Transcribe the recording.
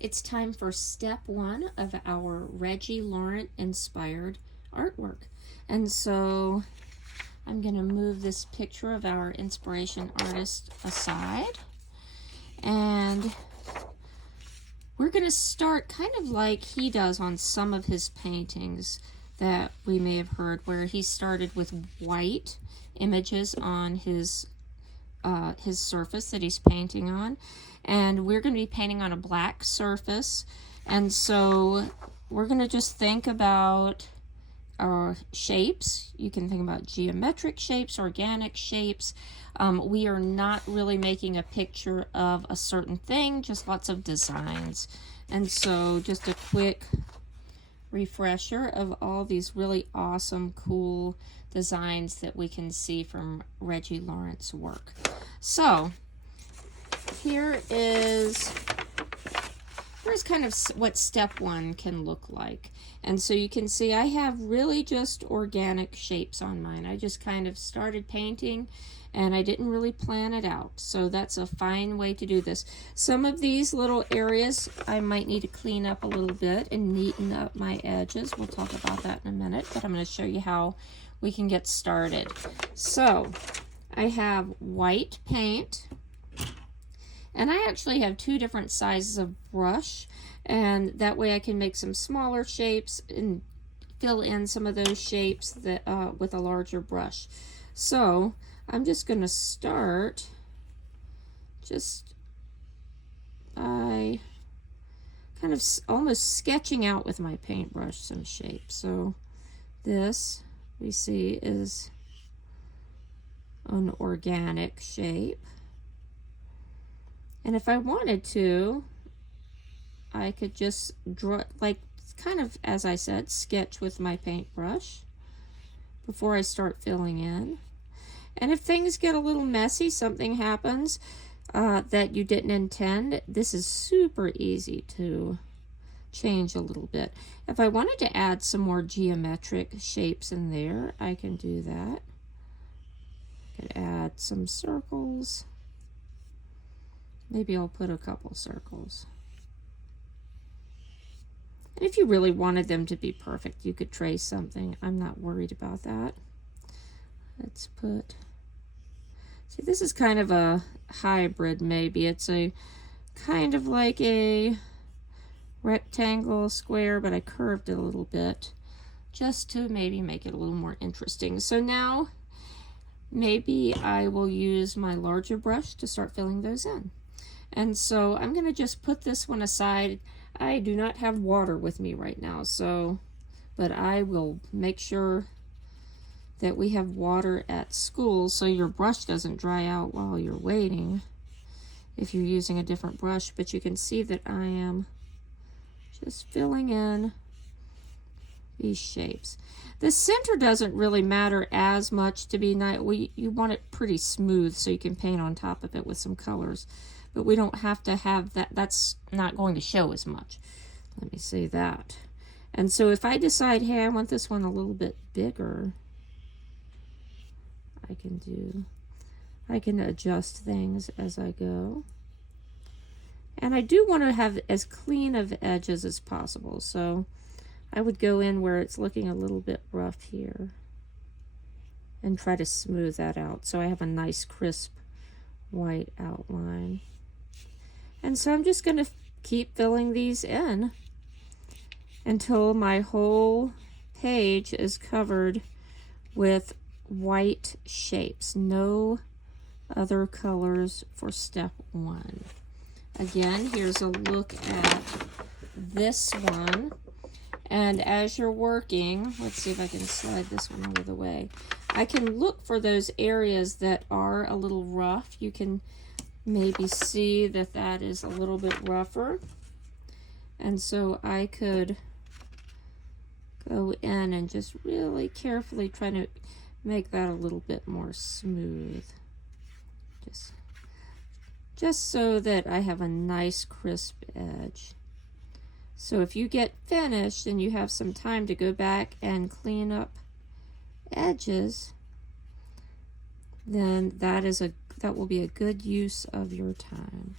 It's time for step one of our Reggie Laurent inspired artwork. And so I'm going to move this picture of our inspiration artist aside. And we're going to start kind of like he does on some of his paintings that we may have heard, where he started with white images on his surface that he's painting on. And we're going to be painting on a black surface. And so we're going to just think about our shapes. You can think about geometric shapes, organic shapes. We are not really making a picture of a certain thing, just lots of designs. And so just a quick refresher of all these really awesome, cool designs that we can see from Reggie Laurent's work. So here's kind of what step one can look like. And so you can see I have really just organic shapes on mine. I just kind of started painting and I didn't really plan it out. So that's a fine way to do this. Some of these little areas I might need to clean up a little bit and neaten up my edges. We'll talk about that in a minute, but I'm going to show you how we can get started. So I have white paint. And I actually have two different sizes of brush, and that way I can make some smaller shapes and fill in some of those shapes that with a larger brush. So I'm just going to start just by kind of almost sketching out with my paintbrush some shapes. So this we see is an organic shape. And if I wanted to, I could just draw, like, kind of, as I said, sketch with my paintbrush before I start filling in. And if things get a little messy, something happens that you didn't intend, this is super easy to change a little bit. If I wanted to add some more geometric shapes in there, I can do that. I could add some circles. Maybe I'll put a couple circles. And if you really wanted them to be perfect, you could trace something. I'm not worried about that. Let's put, see, this is kind of a hybrid maybe. It's a kind of like a rectangle square, but I curved it a little bit just to maybe make it a little more interesting. So now maybe I will use my larger brush to start filling those in. And so I'm going to just put this one aside. I do not have water with me right now, but I will make sure that we have water at school so your brush doesn't dry out while you're waiting if you're using a different brush. But you can see that I am just filling in these shapes. The center doesn't really matter as much to be nice. You want it pretty smooth so you can paint on top of it with some colors. But we don't have to have that. That's not going to show as much. Let me say that. And so if I decide, hey, I want this one a little bit bigger, I can adjust things as I go. And I do want to have as clean of edges as possible. So I would go in where it's looking a little bit rough here and try to smooth that out so I have a nice crisp white outline. And so I'm just going to keep filling these in until my whole page is covered with white shapes. No other colors for step one. Again, here's a look at this one. And as you're working, let's see if I can slide this one out of the way. I can look for those areas that are a little rough. You can maybe see that that is a little bit rougher. And so I could go in and just really carefully try to make that a little bit more smooth. Just so that I have a nice crisp edge. So if you get finished and you have some time to go back and clean up edges, then that will be a good use of your time.